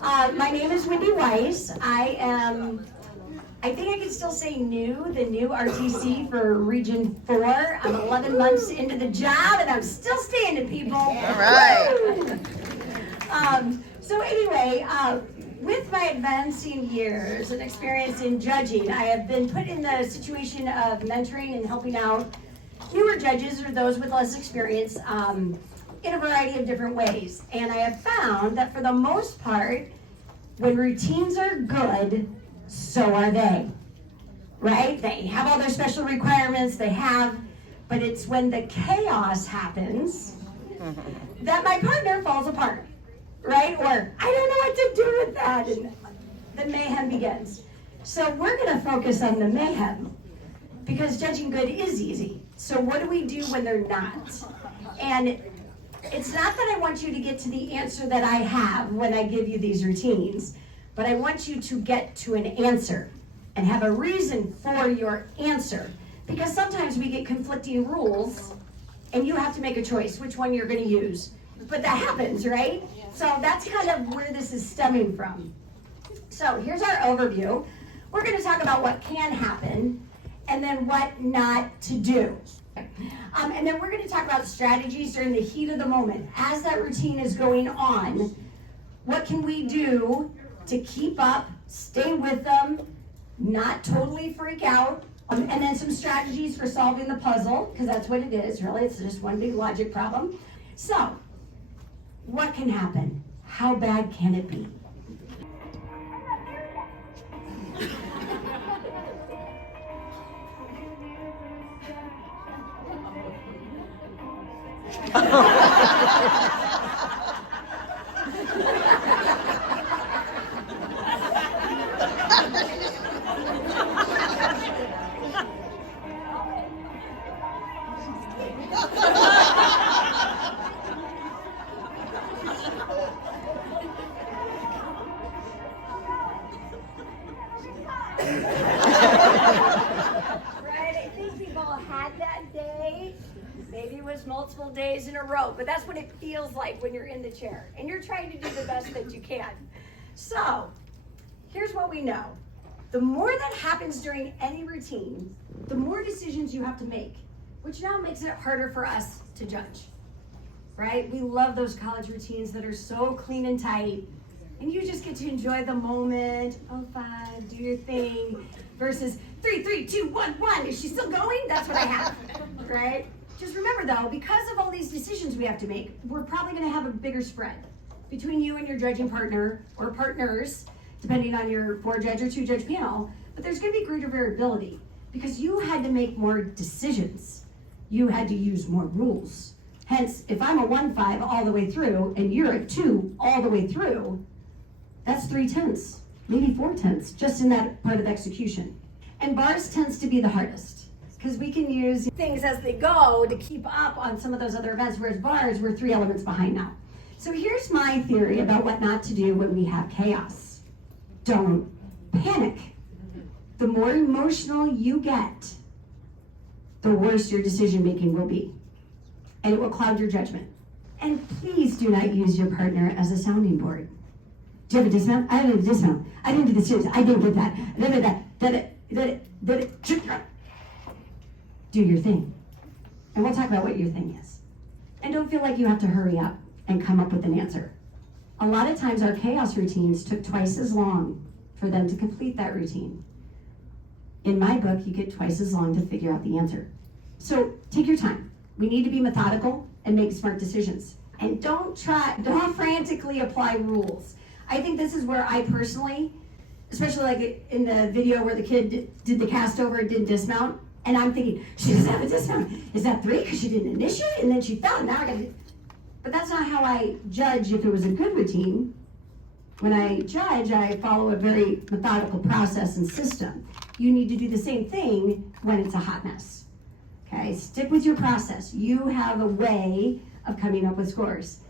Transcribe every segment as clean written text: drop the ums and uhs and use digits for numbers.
My name is Windee Weiss. I think I can still say the new RTC for Region 4. I'm 11 months into the job and I'm still standing, people. All right. So anyway, with my advancing years and experience in judging, I have been put in the situation of mentoring and helping out newer judges or those with less experience in a variety of different ways. And I have found that for the most part, when routines are good, so are they, right? They have all their special requirements, but it's when the chaos happens that my partner falls apart, right? Or I don't know what to do with that, and the mayhem begins. So we're gonna focus on the mayhem because judging good is easy. So what do we do when they're not? And it's not that I want you to get to the answer that I have when I give you these routines, but I want you to get to an answer and have a reason for your answer. Because sometimes we get conflicting rules and you have to make a choice which one you're going to use. But that happens, right? So that's kind of where this is stemming from. So here's our overview. We're going to talk about what can happen and then what not to do. And then we're going to talk about strategies during the heat of the moment. As that routine is going on, what can we do to keep up, stay with them, not totally freak out, and then some strategies for solving the puzzle, because that's what it is, really. It's just one big logic problem. So, what can happen? How bad can it be? Maybe it was multiple days in a row, but that's what it feels like when you're in the chair and you're trying to do the best that you can. So, here's what we know. The more that happens during any routine, the more decisions you have to make, which now makes it harder for us to judge, right? We love those college routines that are so clean and tight, and you just get to enjoy the moment. Oh, 5, do your thing, versus 3, 3, 2, 1, 1. Is she still going? That's what I have, right? Just remember though, because of all these decisions we have to make, we're probably gonna have a bigger spread between you and your judging partner or partners, depending on your 4-judge or 2-judge panel, but there's gonna be greater variability because you had to make more decisions. You had to use more rules. Hence, if I'm a 1-5 all the way through and you're a 2 all the way through, that's 3/10, maybe 4/10, just in that part of execution. And bars tends to be the hardest, because we can use things as they go to keep up on some of those other events, whereas bars, we're 3 elements behind now. So here's my theory about what not to do when we have chaos. Don't panic. The more emotional you get, the worse your decision making will be. And it will cloud your judgment. And please do not use your partner as a sounding board. Do you have a dismount? I have a dismount. I didn't do the series. I didn't get that. Do your thing. And we'll talk about what your thing is. And don't feel like you have to hurry up and come up with an answer. A lot of times our chaos routines took twice as long for them to complete that routine. In my book, you get twice as long to figure out the answer. So take your time. We need to be methodical and make smart decisions. And don't frantically apply rules. I think this is where I personally, especially like in the video where the kid did the cast over and didn't dismount, and I'm thinking, she doesn't have a dismount. Is that 3? Because she didn't initiate, and then she fell, and now I gotta. But that's not how I judge if it was a good routine. When I judge, I follow a very methodical process and system. You need to do the same thing when it's a hot mess. Okay, stick with your process. You have a way of coming up with scores.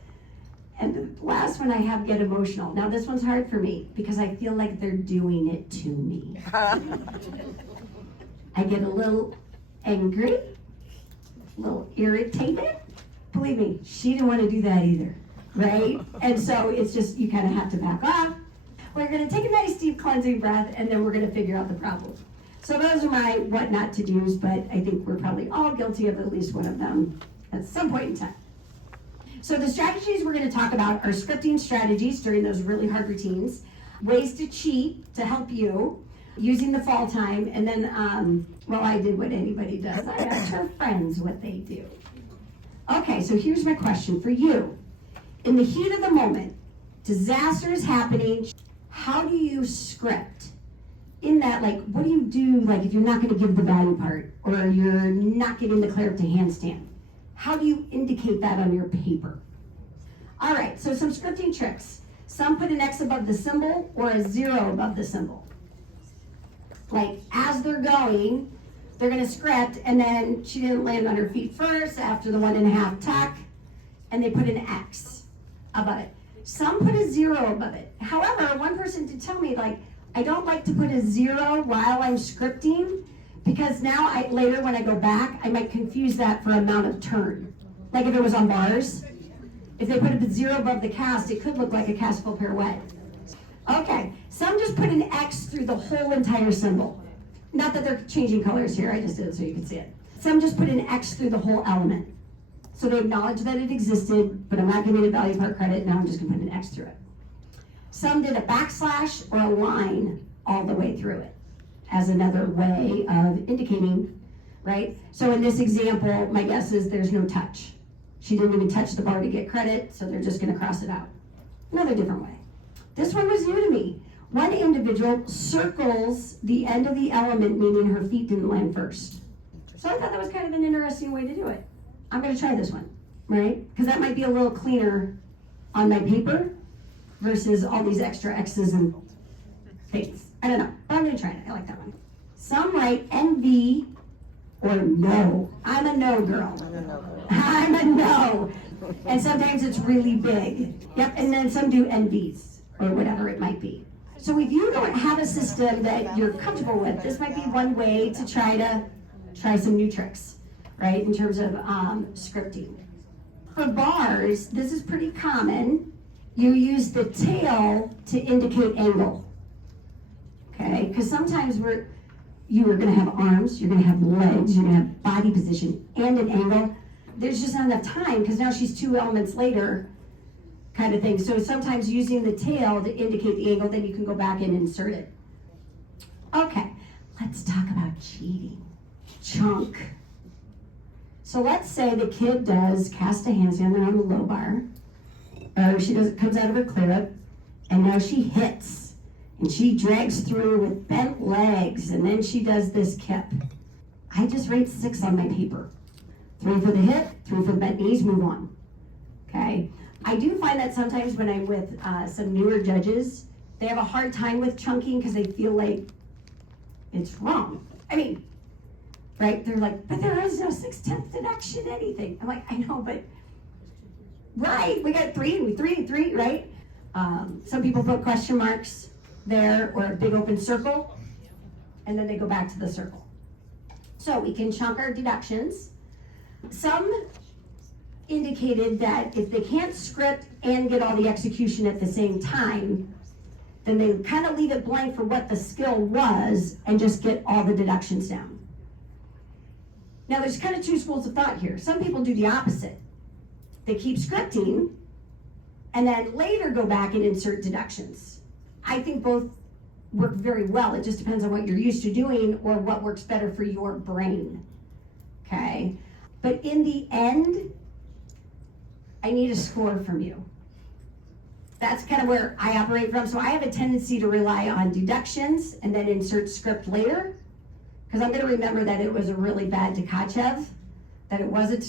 And the last one I have, get emotional. Now this one's hard for me because I feel like they're doing it to me. I get a little angry, a little irritated. Believe me, she didn't want to do that either. right? And so it's just, you kind of have to back off. We're going to take a nice deep cleansing breath, and then we're going to figure out the problem. So those are my what not to do's, but I think we're probably all guilty of at least one of them at some point in time. So the strategies we're going to talk about are scripting strategies during those really hard routines, ways to cheat to help you, using the fall time, and then, I did what anybody does. I asked her friends what they do. Okay, so here's my question for you. In the heat of the moment, disaster is happening, how do you script? In that, like, what do you do, like, if you're not going to give the value part, or you're not getting the clear up to handstand? How do you indicate that on your paper? All right, so some scripting tricks. Some put an X above the symbol or a 0 above the symbol. Like, as they're going, they're going to script, and then she didn't land on her feet first after the 1.5 tuck, and they put an X above it. Some put a 0 above it. However, one person did tell me, like, I don't like to put a 0 while I'm scripting, because now later when I go back, I might confuse that for amount of turn. Like if it was on bars, if they put a 0 above the cast, it could look like a cast full pirouette. Okay, some just put an X through the whole entire symbol. Not that they're changing colors here, I just did it so you can see it. Some just put an X through the whole element. So they acknowledge that it existed, but I'm not giving it value part credit, now I'm just gonna put an X through it. Some did a backslash or a line all the way through it as another way of indicating, right? So in this example, my guess is there's no touch. She didn't even touch the bar to get credit, so they're just gonna cross it out. Another different way. This one was new to me. One individual circles the end of the element, meaning her feet didn't land first. So I thought that was kind of an interesting way to do it. I'm gonna try this one, right? Because that might be a little cleaner on my paper versus all these extra X's and things. I don't know, but I'm gonna try it. I like that one. Some write NV or no. I'm a no girl. I'm a no. And sometimes it's really big. Yep, and then some do NVs or whatever it might be. So if you don't have a system that you're comfortable with, this might be one way to try some new tricks, right, in terms of scripting. For bars, this is pretty common. You use the tail to indicate angle, okay? Because sometimes you are going to have arms, you're going to have legs, you're going to have body position and an angle. There's just not enough time because now she's 2 elements later kind of thing. So sometimes using the tail to indicate the angle, then you can go back and insert it. Okay, let's talk about cheating. Chunk. So let's say the kid does cast a handstand on the low bar. She comes out of her clear up, and now she hits, and she drags through with bent legs, and then she does this kip. I just rate 6 on my paper. 3 for the hip, 3 for the bent knees, move on. Okay? I do find that sometimes when I'm with some newer judges, they have a hard time with chunking because they feel like it's wrong. I mean, right? They're like, but there is no 6/10 deduction, anything. I'm like, I know, but right, we got 3 and 3 and 3, right? Some people put question marks there or a big open circle, and then they go back to the circle. So we can chunk our deductions. Some indicated that if they can't script and get all the execution at the same time, then they kind of leave it blank for what the skill was and just get all the deductions down. Now there's kind of 2 schools of thought here. Some people do the opposite. They keep scripting and then later go back and insert deductions. I think both work very well. It just depends on what you're used to doing or what works better for your brain, okay? But in the end, I need a score from you. That's kind of where I operate from. So I have a tendency to rely on deductions and then insert script later, because I'm going to remember that it was a really bad Tkachev, that it wasn't,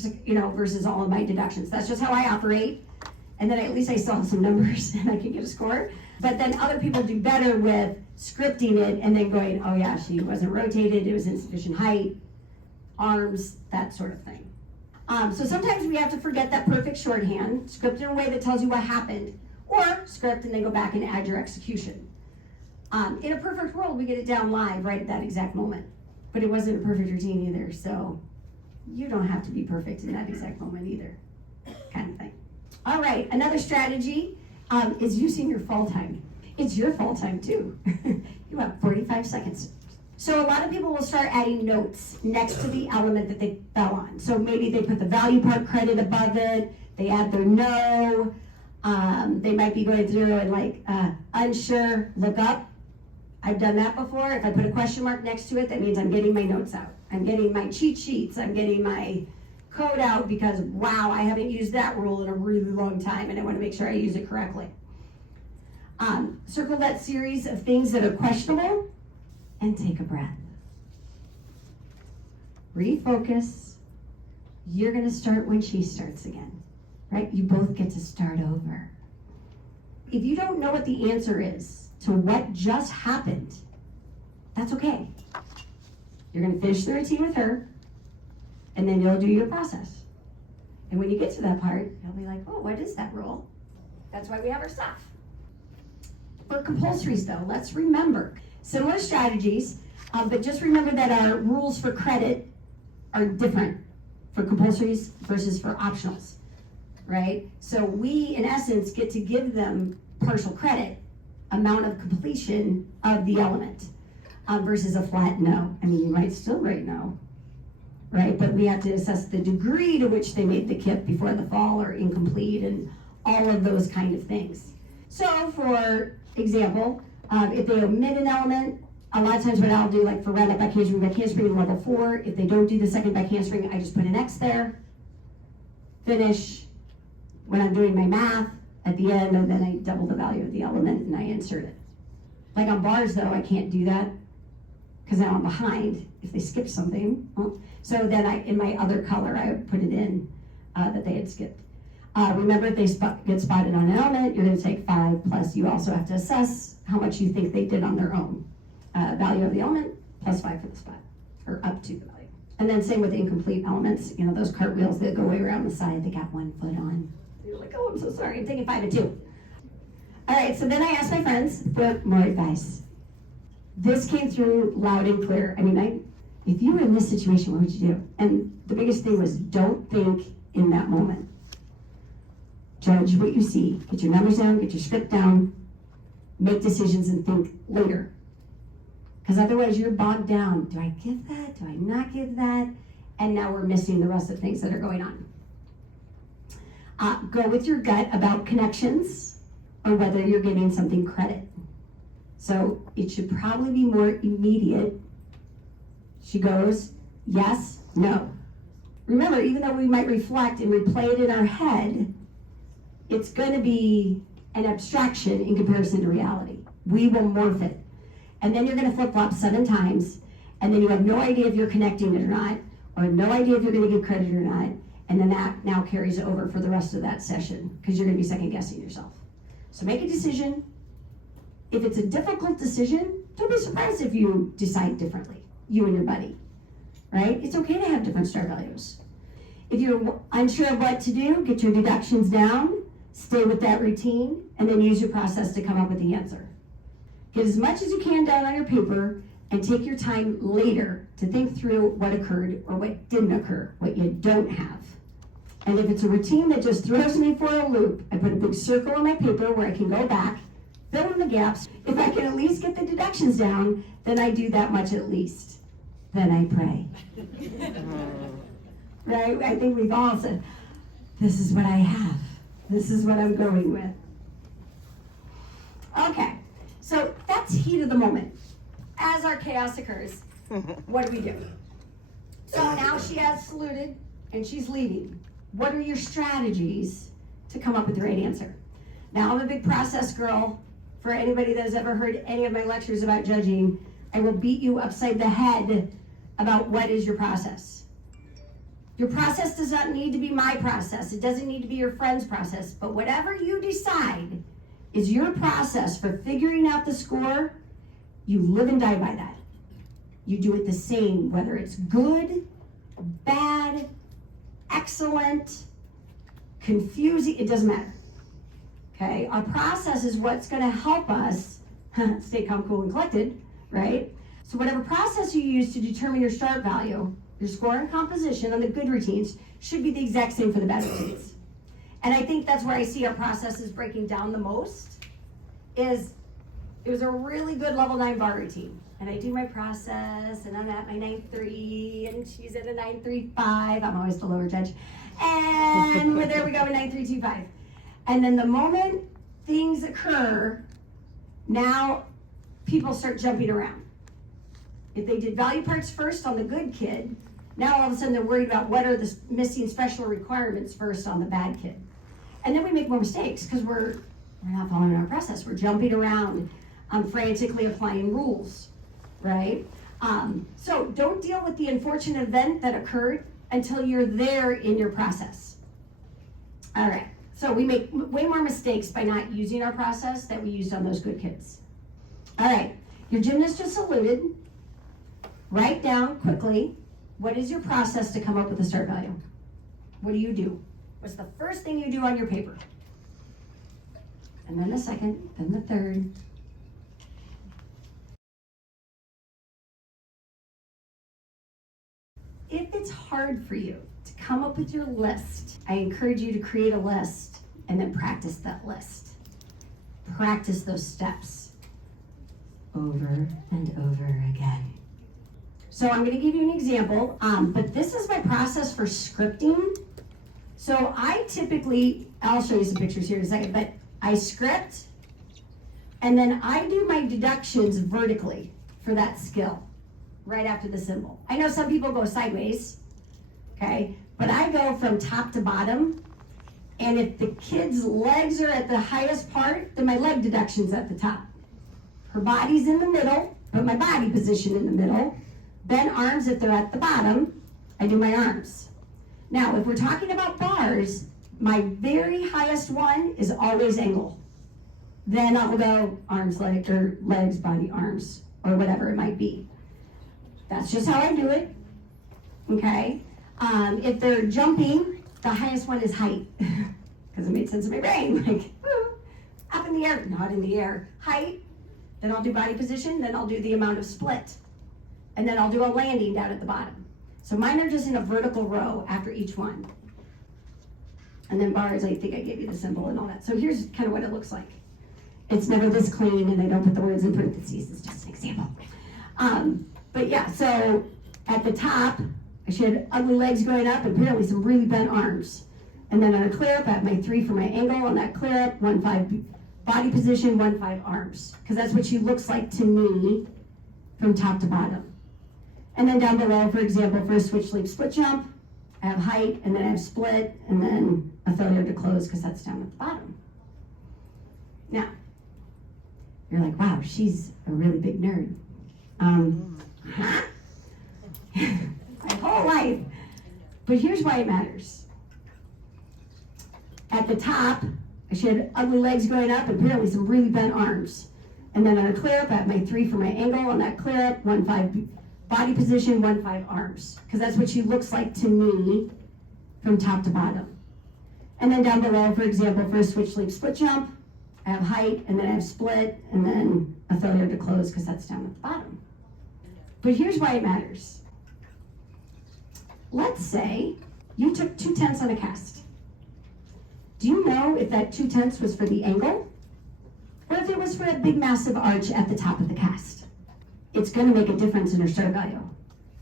versus all of my deductions. That's just how I operate. And then at least I still have some numbers and I can get a score. But then other people do better with scripting it and then going, oh yeah, she wasn't rotated, it was insufficient height, arms, that sort of thing. So sometimes we have to forget that perfect shorthand, script in a way that tells you what happened, or script and then go back and add your execution. In a perfect world, we get it down live right at that exact moment. But it wasn't a perfect routine either, so you don't have to be perfect in that exact moment either, kind of thing. All right, another strategy is using your fall time. It's your fall time too. You have 45 seconds. So a lot of people will start adding notes next to the element that they fell on. So maybe they put the value part credit above it, they add their no, they might be going through and like, unsure, look up. I've done that before. If I put a question mark next to it, that means I'm getting my notes out. I'm getting my cheat sheets, I'm getting my code out because, wow, I haven't used that rule in a really long time and I want to make sure I use it correctly. Circle that series of things that are questionable and take a breath. Refocus. You're going to start when she starts again, right? You both get to start over. If you don't know what the answer is to what just happened, that's okay. You're going to finish the routine with her, and then you'll do your process. And when you get to that part, you'll be like, oh, what is that rule? That's why we have our stuff. For compulsories, though, let's remember similar strategies, but just remember that our rules for credit are different for compulsories versus for optionals, right? So we, in essence, get to give them partial credit, amount of completion of the element, versus a flat no. I mean, you might still write no, right? But we have to assess the degree to which they made the KIP before the fall or incomplete and all of those kind of things. So for example, if they omit an element, a lot of times what I'll do, like for round up back handspring in level 4, if they don't do the second back handspring, I just put an X there, finish. When I'm doing my math at the end, and then I double the value of the element and I insert it. Like on bars though, I can't do that because now I'm behind if they skip something. So then in my other color, I would put it in that they had skipped. Remember, if they get spotted on an element, you're going to take 5, plus you also have to assess how much you think they did on their own. Value of the element, plus 5 for the spot, or up to the value. And then same with incomplete elements, you know, those cartwheels that go way around the side, they got 1 foot on. You're like, oh, I'm so sorry, I'm taking 5 and 2. All right, so then I asked my friends for more advice. This came through loud and clear. I mean, if you were in this situation, what would you do? And the biggest thing was don't think in that moment. Judge what you see. Get your numbers down, get your script down, make decisions and think later. Because otherwise you're bogged down. Do I give that? Do I not give that? And now we're missing the rest of things that are going on. Go with your gut about connections or whether you're getting something credit. So it should probably be more immediate. She goes, yes, no. Remember, even though we might reflect and replay it in our head, it's going to be an abstraction in comparison to reality. We will morph it. And then you're going to flip-flop 7 times, and then you have no idea if you're connecting it or not, or no idea if you're going to get credit or not, and then that now carries over for the rest of that session, because you're going to be second-guessing yourself. So make a decision. If it's a difficult decision, don't be surprised if you decide differently, you and your buddy, right? It's okay to have different star values. If you're unsure of what to do, get your deductions down, stay with that routine, and then use your process to come up with the answer. Get as much as you can down on your paper and take your time later to think through what occurred or what didn't occur, what you don't have. And if it's a routine that just throws me for a loop, I put a big circle on my paper where I can go back, fill in the gaps. If I can at least get the deductions down, then I do that much at least. Then I pray. Right? I think we've all said, this is what I have. This is what I'm going with. Okay, so that's heat of the moment. As our chaos occurs, what do we do? So now she has saluted and she's leaving. What are your strategies to come up with the right answer? Now, I'm a big process girl. For anybody that has ever heard any of my lectures about judging, I will beat you upside the head about what is your process. Your process does not need to be my process. It doesn't need to be your friend's process. But whatever you decide is your process for figuring out the score, you live and die by that. You do it the same, whether it's good, bad, excellent, confusing, it doesn't matter. Okay, our process is what's going to help us stay calm, cool, and collected, right? So whatever process you use to determine your start value, your score and composition on the good routines should be the exact same for the bad routines. And I think that's where I see our process is breaking down the most, is it was a really good level 9 bar routine. And I do my process, and I'm at my 9.3, and she's at a 9.35. I'm always the lower judge. And there we go, a 9.325. And then the moment things occur, now people start jumping around. If they did value parts first on the good kid, now all of a sudden they're worried about what are the missing special requirements first on the bad kid. And then we make more mistakes because we're not following our process. We're jumping around, frantically applying rules, right? So don't deal with the unfortunate event that occurred until you're there in your process. All right, so we make way more mistakes by not using our process that we used on those good kids. All right, your gymnast just saluted. Write down quickly, what is your process to come up with a start value? What do you do? What's the first thing you do on your paper? And then the second, then the third. If it's hard for you to come up with your list, I encourage you to create a list and then practice that list. Practice those steps over and over again. So I'm going to give you an example, but this is my process for scripting. So I typically, I'll show you some pictures here in a second, but I script, and then I do my deductions vertically for that skill, right after the symbol. I know some people go sideways, okay, but I go from top to bottom, and if the kid's legs are at the highest part, then my leg deduction's at the top. Her body's in the middle, put my body position in the middle. Bend arms if they're at the bottom, I do my arms. Now, if we're talking about bars, my very highest one is always angle. Then I will go arms, legs, body, arms, or whatever it might be. That's just how I do it, okay? If they're jumping, the highest one is height, because it made sense in my brain, like, up in the air, not in the air, height, then I'll do body position, then I'll do the amount of split. And then I'll do a landing down at the bottom. So mine are just in a vertical row after each one. And then bars, I think I gave you the symbol and all that. So here's kind of what it looks like. It's never this clean, and I don't put the words in parentheses. It's just an example. But yeah, so at the top, she had ugly legs going up and apparently some really bent arms. And then on a clear up, I have my 3 for my angle. On that clear up, 1-5 body position, 1-5 arms. Because that's what she looks like to me from top to bottom. And then down below, for example, for a switch leap split jump, I have height, and then I have split, and then a failure to close, because that's down at the bottom. Now, you're like, wow, she's a really big nerd. My whole life. But here's why it matters. At the top, she had ugly legs going up, and apparently some really bent arms. And then on a clear up, I have my 3 for my angle. On that clear up, 1-5 body position, 1-5 arms, because that's what she looks like to me from top to bottom. And then down below, for example, for a switch leap split jump, I have height, and then I have split, and then a failure to close, because that's down at the bottom. But here's why it matters. Let's say you took 2/10 on a cast. Do you know if that 2/10 was for the angle, or if it was for a big massive arch at the top of the cast? It's going to make a difference in her start value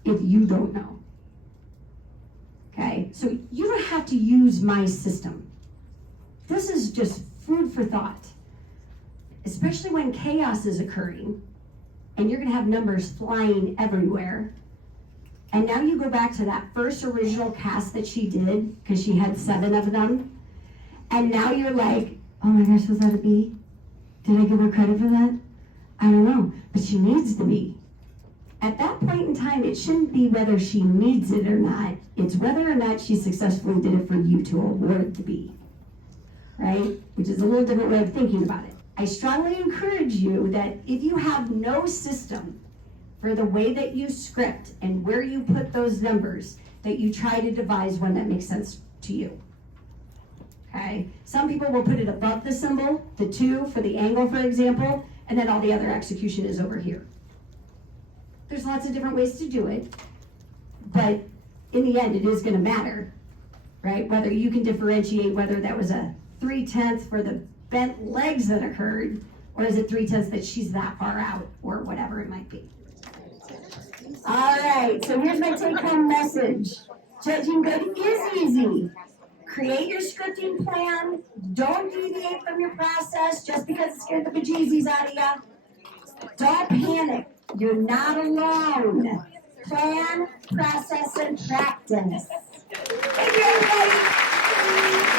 if you don't know. Okay, so you don't have to use my system. This is just food for thought, especially when chaos is occurring and you're going to have numbers flying everywhere. And now you go back to that first original cast that she did, because she had 7 of them, and now you're like, oh my gosh, was that a B? Did I give her credit for that? I don't know, but she needs to be. At that point in time, it shouldn't be whether she needs it or not. It's whether or not she successfully did it for you to award the B, right? Which is a little different way of thinking about it. I strongly encourage you that if you have no system for the way that you script and where you put those numbers, that you try to devise one that makes sense to you. Okay? Some people will put it above the symbol, the 2 for the angle, for example, and then all the other execution is over here. There's lots of different ways to do it, but in the end, it is going to matter, right? Whether you can differentiate whether that was a 3/10 for the bent legs that occurred, or is it 3/10 that she's that far out, or whatever it might be. All right, so here's my take-home message. Judging good is easy. Create your scripting plan. Don't deviate from your process just because it scared the bejesus out of you. Don't panic. You're not alone. Plan, process, and practice. Thank you, everybody.